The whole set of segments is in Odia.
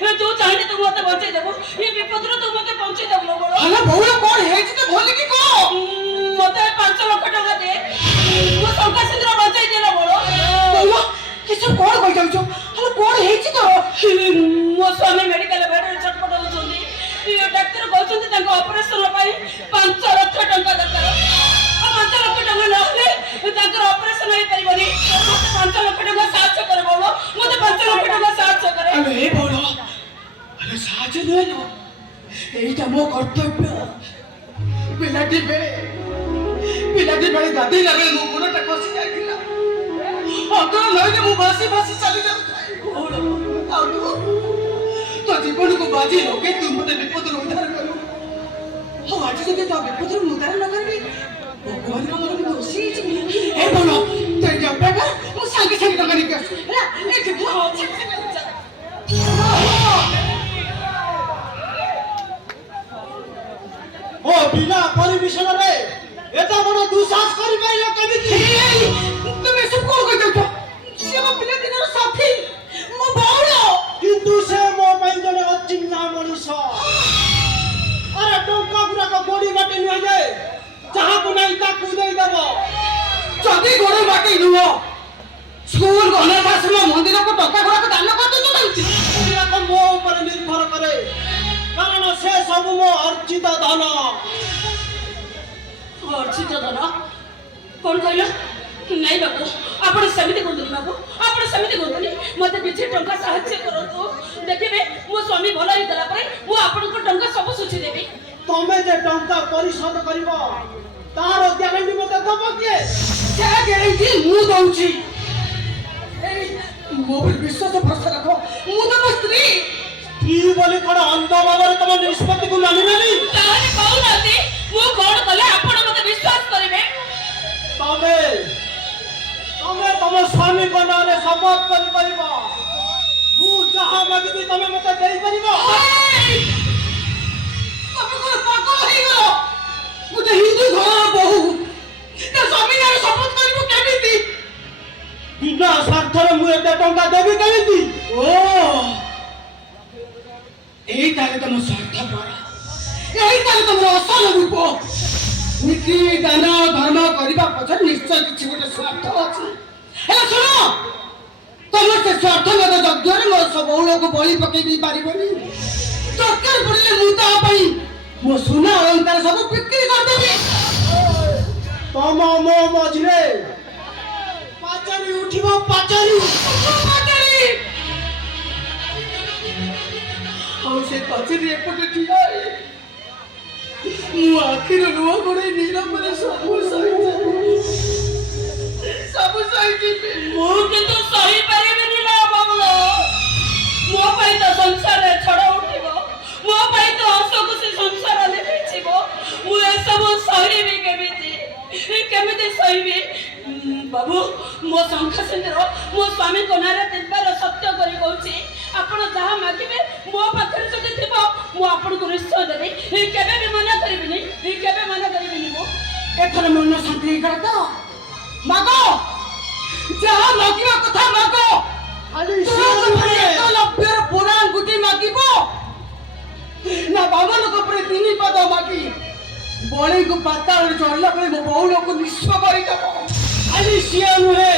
तू चाहे तो मते बचाई देबो ये विपद रो तू मते पहुंचाई देबो बोलो अरे बहुला कोण हेची तो बोली की को मते 5 लाख टका दे मो टंका सिंद्र बचाई दे ना बोलो बहुला किछ कोण कहि जाउछो अरे कोण हेची तो मो स्वामी मेडिकल बेड रे चटपट होचंदी ये डॉक्टर कहउछंती तांको ऑपरेशन पाई 5 लाख टका दरकार आ 5 लाख टका न होले तांकर ऑपरेशन होई परिबनी मते 5 लाख टका साहाय्य करे बोलो मते 5 लाख टका साहाय्य करे अरे बहुला अरे साज नै नो एटा मो कर्तव्य पिलाटी बेले गादी लगे मो गोडटा खसी जाइला अगर नइने मो बसी चली जाऊ आउ तो जीवन को बाजी लोगे तुम मते विपद रो उद्धार करो हो आज जदि तो विपद रो उद्धार न करबी भगवान का मन दोषी ए बोलो ते जब का मो संगे टका निके हैला ए देखो ओ बिना परमिशन रे एता बड़ दुसाहस करि पाइलो केमिति तुमे सब कोन कहि दउछो से मो पिला दिनर साथी मो बाउलो किंतु से मो पई जने अचिन्ना मनुष्य अरे टोका गुरा को गोडी बाटे न जाए जहां को नहीं ता कुदै देबो जदी गोडी बाटे नुओ स्कूल गने पास में मंदिर को टोका गुरा को दान कर दो तो एरा को मो ऊपर निर्भर करे कारण से सब मो अर्जित धन अर्जित धन कौन कहलो नहीं बाबू आपण समिति कोन बाबू आपण समिति कोन मते बिछे टंका सहाय्य करतो देखिबे मो स्वामी भलो ही गला परे मो आपण को टंका सब सुची देबी तमे जे टंका परिशोध करिवो तार ग्यारंटी मते दबो के ग्यारंटी मु दउची ए मो पर विश्वास भरोसा रखो मु तो स्त्री की बोले कोन अंध बाबरे तम निष्पत्ति को मानि नानी ताने कहू नाते मु कोन कले आपण मते विश्वास करिवे तमे तम स्वामी को नाले शपथ करि परिबो मु जहां मागबी तमे मते देई परिबो तमे को पागल होई गलो मुते हिंदू घर बहु ते स्वामी नाले शपथ करिबो केमिति बिना स्वार्थ रे मु एते टंका देबी केमिति ओ एई ताले तम स्वार्थ पर एई ताले तम असल रूप नीति दान धर्म करबा पछर निश्चय किछि गोटे स्वार्थ अछि हेला सुनो तुम से स्वार्थ में जग्गर मो सबौलो को बलि पकई दी पारिबनी दरकार पड़िले मु ता पई मो सुना अलंकार सब बिक्री कर देबी तम मो मझरे पाचरी उठिबो पाचरी और से पाचरी एपटे ठिया मु आखिर नुआ गोड़े नीरा मने सब सही मु किंतु सही परिबेनी ना बाबूलो मो पई तो संसार रे छड़ उठिबो मो पई तो हंस खुशी संसार ले बिछिबो मु ए सब सही भी केमिति सही बाबू मो संख्या सिंद्र मो स्वामी कोनारे तिनबार सत्य करी कहूची आपण जहा मागिबे मो पाखरे जदि थिबो मु आपण को निश्चय देबी केबे भी मना करबिनी मो एथर मन शांति कर दो मागो जहां मागिबा कथा मागो खाली लब्बेर पुराण गुटी मागिबो ना बामन को पर तीनी पद मागी बळे को पाताळ चढ़ला पे मो बहु लोक निश्चय करी दबो खाली सिया नुहे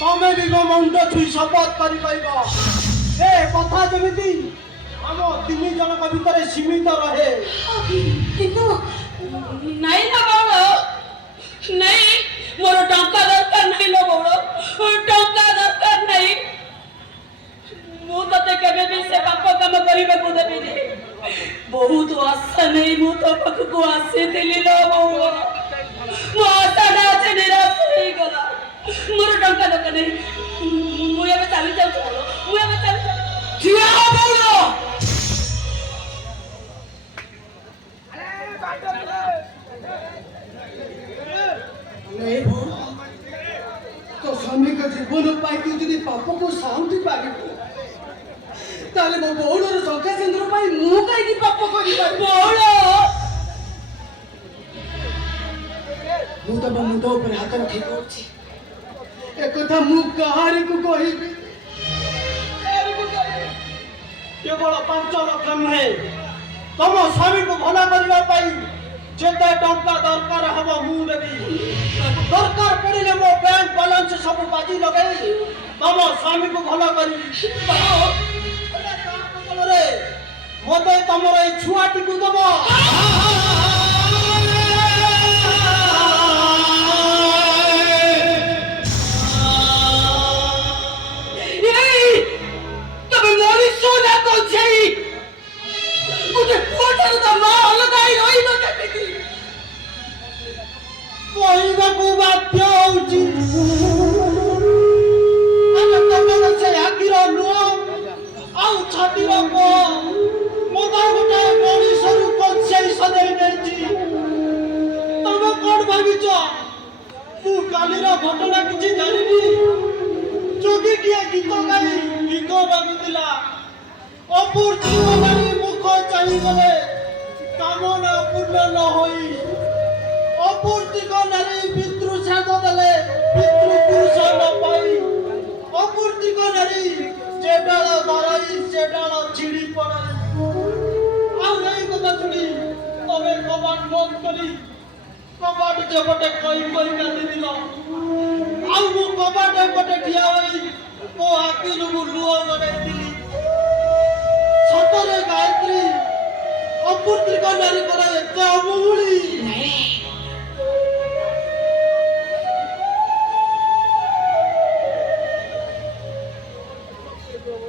तमे भी मो मुंड छुई शपथ करी कहबो ए कथा जमिति हम तीन जन को भीतर सीमित रहे किंतु नहीं ना बाबू नहीं मोर टंका दरकार नहीं लो बाबू टंका दरकार नहीं मु तते केबे भी से पाप काम करिबे को देबी बहुत आशा नहीं मु तो पाख को आसे दिली लो बाबू मु आशा ना से निराश हो गला मोर टंका दरकार नहीं मु एबे चली जाऊ मु एबे चली जिया बाबू नहीं भो तो स्वामी का जीवन पाई तू यदि पाप को शांति पारिबो ताले मो बहुलर संख्या सिंदूर पाई मु काई की पाप करि बहुल मु तो मुंड ऊपर हाथ रखी करछि एक कथा मु कहारी को कहिबी କେବଳ 5 ଲକ୍ଷ ନୁହେଁ, ତମ ସ୍ୱାମୀକୁ ଭଲ କରିବା ପାଇଁ ଯେତେ ଟଙ୍କା ଦରକାର ହବ ମୁଁ ଦେବି। ଦରକାର ପଡ଼ିଲେ ମୋ ବ୍ୟାଙ୍କ ବାଲାନ୍ସ ସବୁ ବାଜି ଲଗେଇ ତମ ସ୍ୱାମୀକୁ ଭଲ କରିବି। ହେଲେ ତା ବଦଳରେ ମୋତେ ତମର ଏଇ ଛୁଆଟିକୁ ଦବ। ତମେ ମଣିଷ ନା କଞ୍ଚେଇ ଗୋଟେ ପୁଅଠାରୁ ତା ମା ଅଲଗା ହେଇ ରହିବ କେମିତି? କହିବାକୁ ବାଧ୍ୟ ହଉଛି, ଆମେ ତମର ସେ ଆଖିର ଲୁହ ଆଉ ଛାତିର ପୁଅ ମୋତେ ଗୋଟେ ମଣିଷରୁ କଞ୍ଚେଇ ସଜେଇ ନେଇଛି। ତମେ କଣ ଭାବିଛ ମୁଁ କାଲିର ଘଟଣା କିଛି ଜାଣିନି? ଯୋଗୀଟିଏ ଗୀତ ଗାଇ ଗୀତ ବାଗୁଥିଲା, ଅପୂର୍ଣ୍ଣ ନାରୀ ମୁଖ ଚାହିଁଗଲେ କାମନା ପୂର୍ଣ୍ଣ ନ ହୋଇ, ଅପୂର୍ଣ୍ଣିକ ନାରୀ ପିତୃଶ୍ରାଦ୍ଧ ଦେଲେ ପିତୃପୁରୁଷ ନ ପାଇ, ଅପୂର୍ଣ୍ଣିକ ନାରୀ ଯେ ଡାଳ ଧରାଇ ସେ ଡାଳ ଛିଡ଼ି ପଡ଼େ। ଆଉ ଏଇ କଥା ଶୁଣି ତମେ କବାଟ ବନ୍ଦ କରି କବାଟ ଯେପଟେ କହି କରି କାନ୍ଦିଥିଲ, ଆଉ ମୁଁ କବାଟ ଏପଟେ ଠିଆ ହୋଇ ମୋ ଆଖିରୁ ମୁଁ ଲୁହ ଗଡ଼େଇଥିଲି। ସତରେ ଗାୟତ୍ରୀ ଅପୂର୍ଣ୍ଣିକ ନାରୀଙ୍କର ଏତେ ଅବହୁଳି?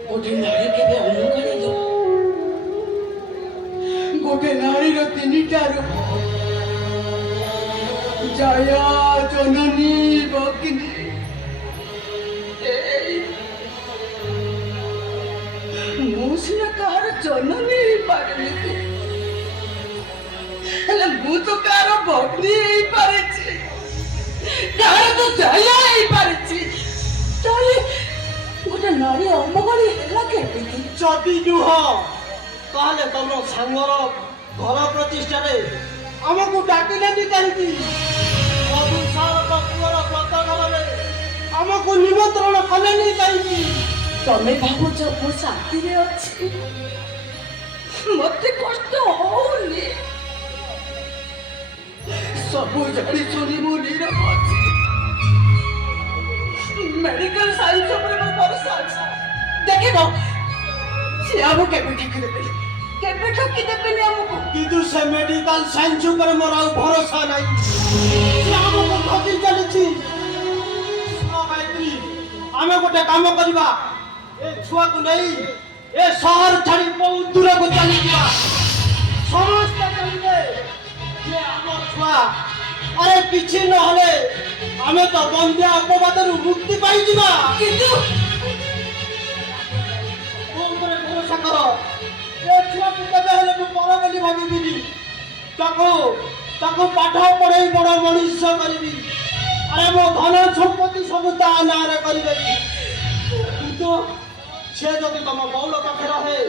ଗୋଟେ ନାରୀ କେବେ ଅନୁକୂଳ ଗୋଟେ ନାରୀର 3ଟା ରୂପ, ଜୟା, ଜନନୀ, ଭଗିନୀ। ମୁଁ ସିନା କାହାର ଜନନୀ ହେଇପାରିନି, ହେଲେ ମୁଁ ତ କାହାର ଭଗ୍ନୀ ହେଇପାରିଛି, କାହାର ତ ଜୟା ହେଇପାରିଛି। ତାହେଲେ ଗୋଟେ ନାରୀ ଅମଙ୍ଗଳି ହେଲା କେମିତି? ଯଦି ନୁହଁ ତାହେଲେ ତମ ସାଙ୍ଗର ଘର ପ୍ରତିଷ୍ଠାରେ ଆମକୁ ଡାକିଲେନି କାହିଁକି? ମଧୁସାରଙ୍କ ପୁଅର ବ୍ରତଘରରେ ଆମକୁ ନିମନ୍ତ୍ରଣ କଲେନି କାହିଁକି? ତମେ ଭାବୁଛ ମୁଁ ଶାନ୍ତିରେ ଅଛି? ମତେ କଷ୍ଟ ହଉନି। ସବୁ ଜାଣି ଶୁଣି ମୁଁ ନୀରବ ଅଛି। ମେଡିକାଲ ସାଇନ୍ସ ଉପରେ ମୋର ଭରସା ଅଛି। ଦେଖିବ ସେ ଆମକୁ କେବେ ଠକିଦେବେନି, କେବେ ଠକିଦେବେନି ଆମକୁ। କିନ୍ତୁ ସେ ମେଡିକାଲ ସାଇନ୍ସ ଉପରେ ମୋର ଆଉ ଭରସା ନାହିଁ। ସେ ଆମକୁ ଠକି ଚାଲିଛି। ଆମେ ଗୋଟେ କାମ କରିବା, ଏ ଛୁଆକୁ ନେଇ ଏ ସହର ଛାଡ଼ି ବହୁତ ଦୂରକୁ ଚାଲିଯିବା। ସମସ୍ତେ ଚାଲିବେ ଯେ ଆମ ଛୁଆ, ଆରେ କିଛି ନହେଲେ ଆମେ ତ ବନ୍ଧ୍ୟା ଅପବାଦରୁ ମୁକ୍ତି ପାଇଯିବା। କିନ୍ତୁ ମୋ ଉପରେ ଭରସା କର, ଏ ଛୁଆକୁ କେବେ ହେଲେ ମୁଁ ପର ବୋଲି ଭାବିବିନି। ତାକୁ ପାଠ ପଢ଼େଇ ବଡ଼ ମଣିଷ କରିବି। ଆରେ ମୋ ଧନ ସମ୍ପତ୍ତି ସବୁ ତା ନାଁରେ କରିଦେବି। କିନ୍ତୁ ସେ ଯଦି ତମ ବଉଳ ପାଖେ ରହେ,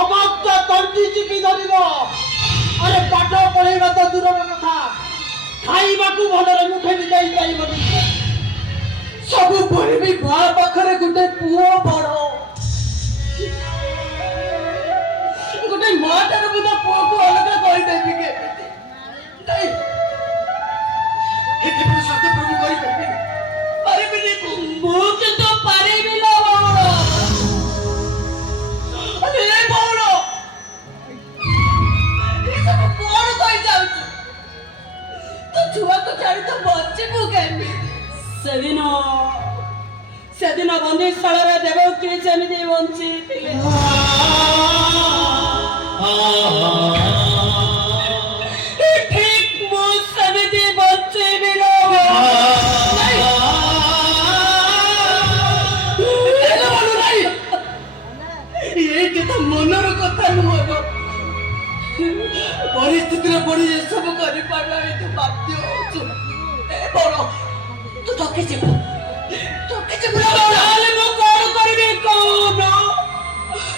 ଅବାକ୍ତ ତଣ୍ଟି ଚିପି ଧରିବ। ଆରେ ପାଠ ପଢ଼େଇବା ତ ଦୂରର କଥା, ଖାଇବାକୁ ଭଲରେ ମୁଠେ ବି ଯାଇପାରିବନି। ସବୁ ପଢ଼ିବି ମା ପାଖରେ ଗୋଟେ ପୁଅ ବଡ଼, ଗୋଟେ ମା ଠାରୁ ମୁଁ ତା ପୁଅକୁ ଅଲଗା କରିଦେବି କେମିତି? ନାଇଁ, ଏତେ ବଡ଼ ସତ୍ୟ ପ୍ରଭୁ କରିପାରିବିନି, ପାରିବିନି। ମୁଁ କିନ୍ତୁ ପାରିବି ନା ବଉଳ। ଏ ବଉଳ, ଏସବୁ କଣ କହିଯାଉଛୁ? ତୁ ଛୁଆକୁ ଛାଡ଼ି ତ ବଞ୍ଚିବୁ କେମିତି? ସେଦିନ ବନ୍ଦିଶାଳାରେ ଦେବକୀ ସେମିତି ବଞ୍ଚିଥିଲେ। ଠିକ୍ ମୁଁ ସେମିତି ବଞ୍ଚିବି ନା। ଏଇଠି ତ ମନର କଥା ନୁହଁ, ପରିସ୍ଥିତିରେ ପଡ଼ି ଏସବୁ କରିପାରିଲା ତୁ ବାଧ୍ୟ ହଉଛୁ। ଏ ବଡ଼ ତୁ ଠକିଯିବୁ, ତାହେଲେ ମୁଁ କଣ କରିବି କହୁନ?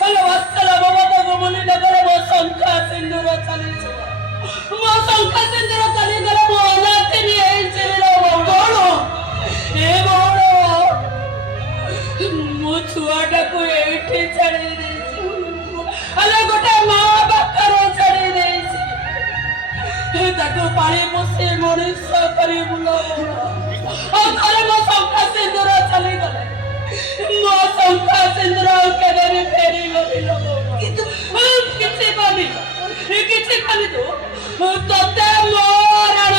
ହେଲେ ବସ୍ତଲା ମମତା ଗମନି ନଗର ମୋ ଶଙ୍ଖା ସିନ୍ଦୁର ଚାଲିଛି, ମୋ ଶଙ୍ଖା ସିନ୍ଦୁର ଚାଲିଗଲେ ମୋ ଅନାଥିନୀ ହେଇଯିବି ନା ବଉଳ। ଏ ବଉଳ, ମୋ ଛୁଆଟାକୁ ଏଇଠି ଛାଡ଼ି ଦେଇଛି। ପାଣି ପୋଷି ମଣିଷ କରିବୁ ଲୋ ବଉଳ। ଆଉ ଥରେ ମୋ ଶଙ୍ଖା ସିନ୍ଦୁର ଚାଲିଗଲେ ମୋ ଶଙ୍ଖା ସିନ୍ଦୁର ଆଉ କେବେ ବି ଫେରିବନି ଲୋ ବଉଳ। କିଛି କଲି ତୁ ତତେ ମରଣ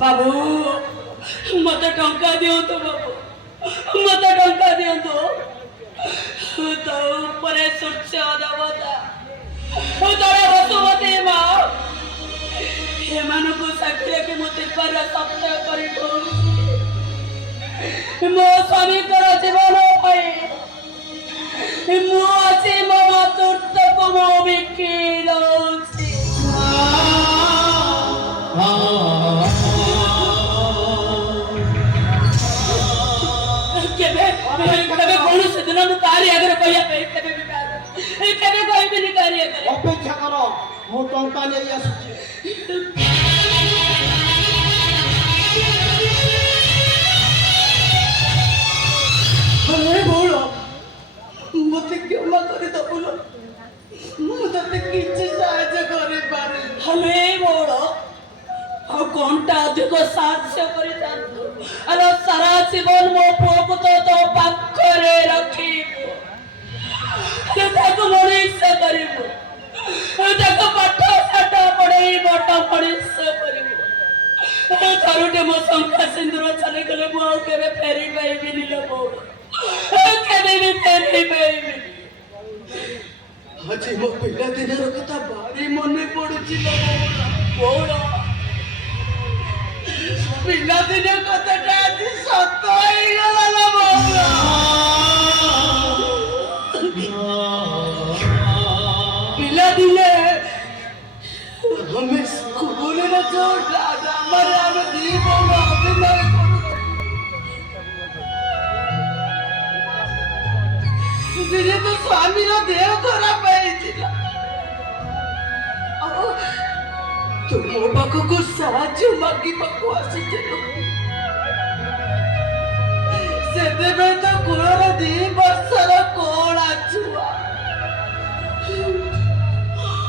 ବାବୁ ମତେ ଟଙ୍କା ଦିଅନ୍ତୁ ବାବୁ, ମତେ ଟଙ୍କା ଦିଅନ୍ତୁ। ତୋ ଉପରେ ସୂର୍ଯ୍ୟ ଦେବତା ତଳେ ବସୁମତୀ ମା ଏମାନଙ୍କୁ ସାକ୍ଷୀ ରଖି ମୁଁ ତ୍ରିପାର ସତ୍ୟ କରି କହୁଛି ମୋ ସ୍ୱାମୀଙ୍କର ଜୀବନ ପାଇଁ ମୁଁ ଆଜି ମୋ ମାତୃତ୍ୱକୁ ମୁଁ ବିକି ଦଉଛି। କେବେ କୌଣସି ଦିନ ମୁଁ କାହାରି ଆଗରେ କହିବା ପାଇଁ କେବେ କହିବିନି କାହାରି ଆଗରେ। ଅପେକ୍ଷା କର, ମୁଁ ଟଙ୍କା ନେଇ ଆସୁଛି। ବଉଳ ମତେ କ୍ଷମା କରିଦବୁ, ମୁଁ ତତେ କିଛି ସାହାଯ୍ୟ କରିପାରିବି। ହଲେ ବଉଳ ଆଉ କଣଟା ଅଧିକ ସାହାଯ୍ୟ କରିଥାନ୍ତୁ। ଆରେ ସାରା ଜୀବନ ମୋ ପୁଅକୁ ତ ତୋ ପାଖରେ ରଖିବୁ, ତାକୁ ମଣିଷ କରିବୁ, ତାକୁ ପାଠ ସାଠ ପଢେଇ ବଟ ମଣିଷ କରିବୁ। ଥରୁଟେ ମୋ ଶଙ୍ଖା ସିନ୍ଦୁର ଚାଲିଗଲେ ମୁଁ ଆଉ କେବେ ଫେରି ପାଇବିନି ଲୋ ବଉଳ, କେବେ ବି ଫେରି ପାଇବିନି। ଆଜି ମୋ ପିଲାଦିନର କଥା ଭାରି ମନେ ପଡୁଛି ଲୋ ବଉଳ। ପିଲାଦିନ କଥାଟା ଆଜି ସତ ହେଇଗଲା ଲୋ ବଉଳ। ପିଲାଦିନେ ଆମେ ସ୍କୁଲରେ ଯୋଉ ଡ୍ରାମାରେ ଆମେ ଦି ବଉଳ ଅଭିନୟ ଦିନେ ତ ସ୍ୱାମୀର ଦେହ ଖରାପ ହେଇଥିଲା, ତୁ ମୋ ପାଖକୁ ସାହାଯ୍ୟ ମାଗିବାକୁ ଆସିଥିଲୁ। ସେତେବେଳେ ତ କୋଳରେ 2 ବର୍ଷର କଅଁଳା ଛୁଆ,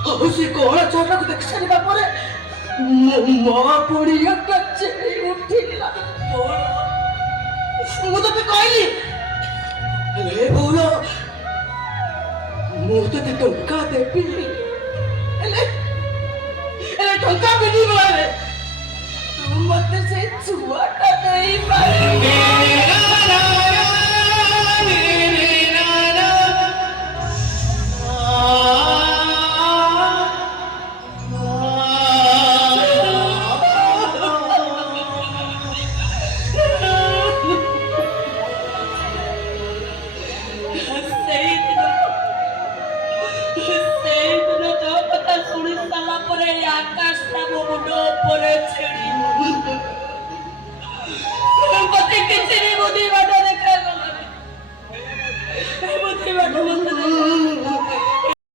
ଆଉ ସେ କଅଁଳା ଛୁଆଟାକୁ ଦେଖି ସାରିବା ପରେ ମୋ ପଡ଼ିଆଟା ଚେଇ ଉଠିଲା। ମୁଁ ତତେ କହିଲି ହେ ବଉଳ ମୁଁ ତତେ ଟଙ୍କା ଦେବି, ହେଲେ ଟଙ୍କା ମିଳିବରେ ତୁ ମତେ ସେ ଛୁଆଟା ଦେଇପାରିବୁ। ସେଇଦିନ ତୋ କଥା ଶୁଣି ସାରିଲା ପରେ ଆକାଶଟା ମୋ ମୁଣ୍ଡ ଉପରେ ମତେ କିଛି ବି ବୁଦ୍ଧି ବାଟ ଦେଖାଗଲାନି। ବୁଦ୍ଧି ବାଟ ମତେ